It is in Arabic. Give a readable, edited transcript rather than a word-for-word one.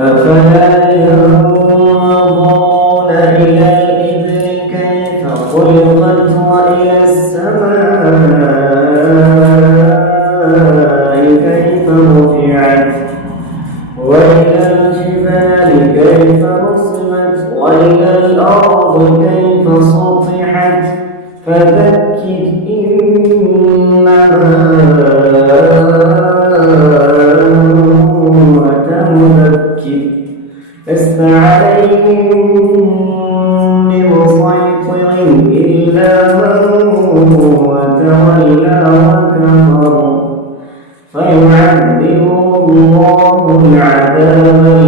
أفلا ينظرون إلى الإبل كيف خلقت وإلى السماء كيف رفعت وإلى الجبال كيف نصبت وإلى الأرض كيف سطحت فذكر إنما أنت مذكر لست عليهم بمسيطر إلا من تولى وكفر فيعذبه الله العذاب